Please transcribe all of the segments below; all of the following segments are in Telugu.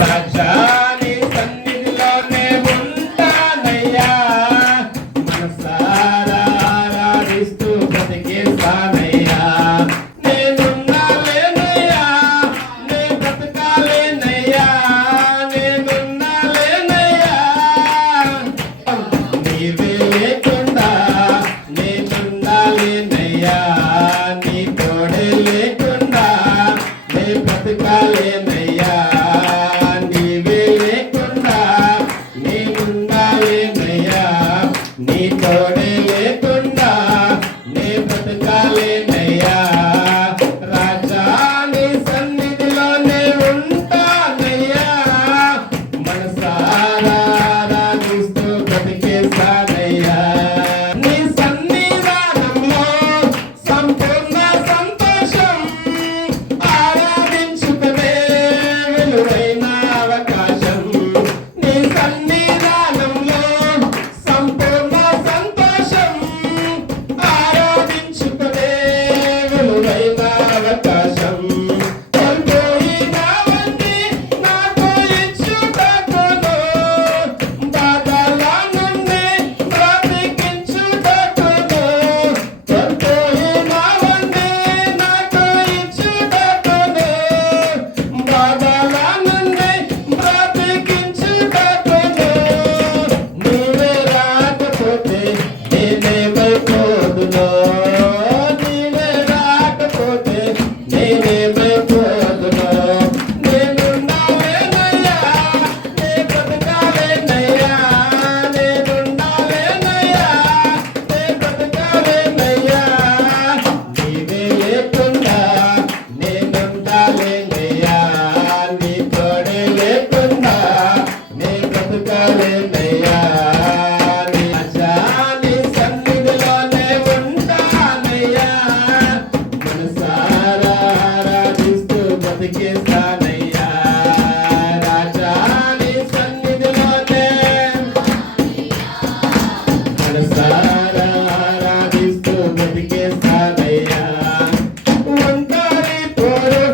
రాజా నీ సన్నిధిలోనే ఉంటానయ్యా, మనసారా ఆరాధిస్తూ బ్రతికేస్తానయ్యా. నేనున్నాలేనయ్యా, నే బ్రతకాలేనయ్యా, నేనున్నాలేనయ్యా. నీవే లేకుండా నేనుండాలేనయ్యా, నీ తోడే లేకుండా నే బ్రతకాలేనయ్యా. నీవే లేకుండా నేనుండాలేనయ్యా, నీ తోడే లేకుండా నే బ్రతకాలేనయ్యా. రాజా నీ సన్నిధిలోనే ఉంటానయ్యా, మనసారా ఆరాధిస్తూ బ్రతికేస్తానయ్యా. నీ సన్నిధానంలో సంపూర్ణ సంతోషం, ఆరాధించుటమే విలువైన అవకాశం. నీ సన్నిధానంలో సంపూర్ణ సంతోషం, ఆరాధించుటమే విలువైన అవకాశం. కోల్పోయినవన్నీ నాకు ఇచ్చుటకును, బాధల నుండి బ్రతికించుటకును. కోల్పోయినవన్నీ నాకు ఇచ్చుటకును, బాధల నుండి బ్రతికించుటకును. నీవే రాకపోతే నేనేమైపోదునో, నీవే రాకపోతే నేనేమైపోదునో. నేనుండాలేనయ్యా, నే బ్రతకాలేనయ్యా, నేనుండాలేనయ్యా, నే బ్రతకాలేనయ్యా. నీవే లేకుండా నేనుండాలేనయ్యా, నీ తోడే లేకుండా నే బ్రతకాలేనయ్యా. రాజా నీ సన్నిధిలోనే ఉంటానయ్యా, మనసారా ఆరాధిస్తూ బ్రతికేస్తానయ్యా. రాజా నీ సన్నిధిలోనే మనసారా ఆరాధిస్తూ బ్రతికేస్తానయ్యా. ఒంటరి పోరు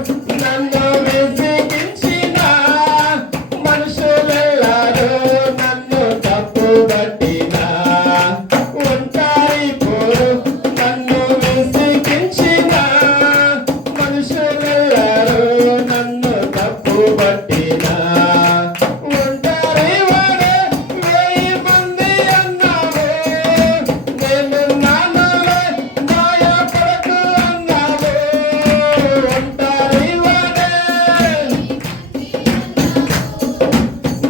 నన్ను విసిగించిన మనుషులెల్లారూ నన్ను తప్పుపట్టినా. ఒంటరి పోరు నన్ను విసిగించిన మనుషులెల్లారూ నన్ను తప్పుపట్టినా. ఒంటరి వాడే 1000 మంది అన్నావు, నేనున్నానులే భయపడకు అన్నావు. ఒంటరి వాడే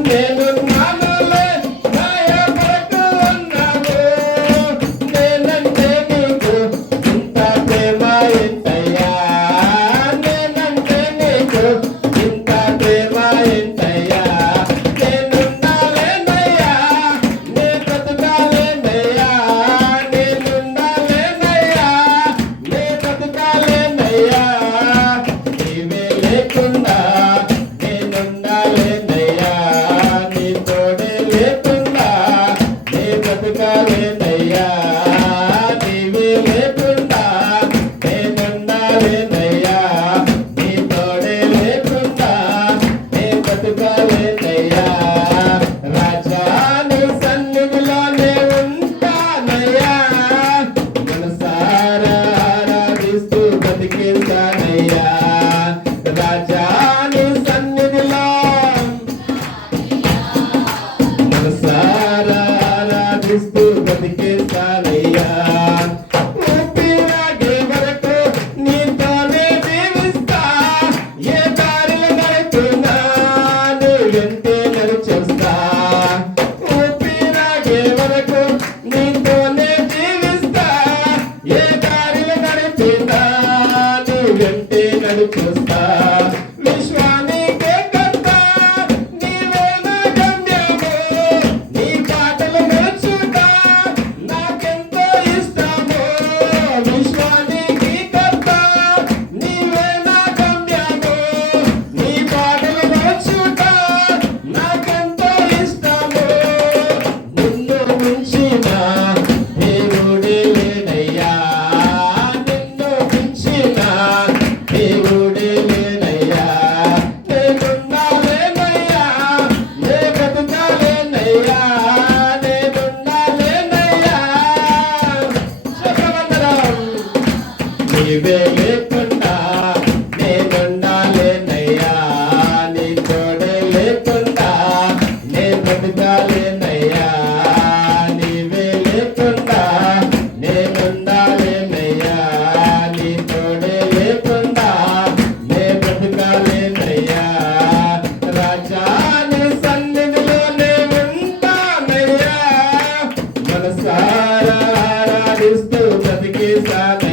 నేనున్నానులే భయపడకు అన్నావు. నేనంటే నీకు ఇంత ప్రేమ ఎంతయ్యా, నేనంటే నీకు ఇంత ప్రేమ ఎంతయ్యా. నేనున్నాలేనయ్యా, నే బ్రతకాలేనయ్యా, నేనున్నాలేనయ్యా, నే బ్రతకాలేనయ్యా. నీవే లేకుండా నేనుండాలేనయ్యా, నీ తోడే లేకుండా నే బ్రతకాలేనయ్యా. నీవే లేకుండా నేనుండాలేనయ్యా, నీ తోడే లేకుండా నే బ్రతకాలేనయ్యా. రాజా నీ సన్నిధిలోనే ఉంటానయ్యా, మనసారా ఆరాధిస్తూ బ్రతికేస్తానయ్యా. రాజా నీ సన్నిధిలో మనసారా ఆరాధిస్తూ బ్రతికేస్తానయ్యా. ఊపిరాగే వరకు నీతోనే జీవిస్తా, ఏ దారిలో నడుచున్నా నీ వెంటే నడిచొస్తా. ఊపిరాగే వరకు నీతోనే జీవిస్తా, ఏ దారిలో నడిచినా నీ వెంటే నడిచొస్తా. విశ్వానికే కర్త, నీవే నా గమ్యము, నీ పాటలు నేర్చుట నాకెంతో ఇష్టము. విశ్వానికి కర్త, నీవే నా గమ్యము, నీ పాటలు నేర్చుట నాకెంతో ఇష్టము. నిన్ను మించిన దేవుడే లేడయ్యా, నిన్ను మించిన దేవుడే లేడయ్యా. నీవే లేకుండా నేనుండాలేనయ్యా, నీ తోడే లేకుండా నే బ్రతకాలేనయ్యా, నీవే లేకుండా నేనుండాలేనయ్యా, నీ తోడే లేకుండా నే బ్రతకాలేనయ్యా. రాజా నీ సన్నిధిలోనే ఉంటానయ్యా, మనసారా ఆరాధిస్తూ బ్రతికేశానయ్యా.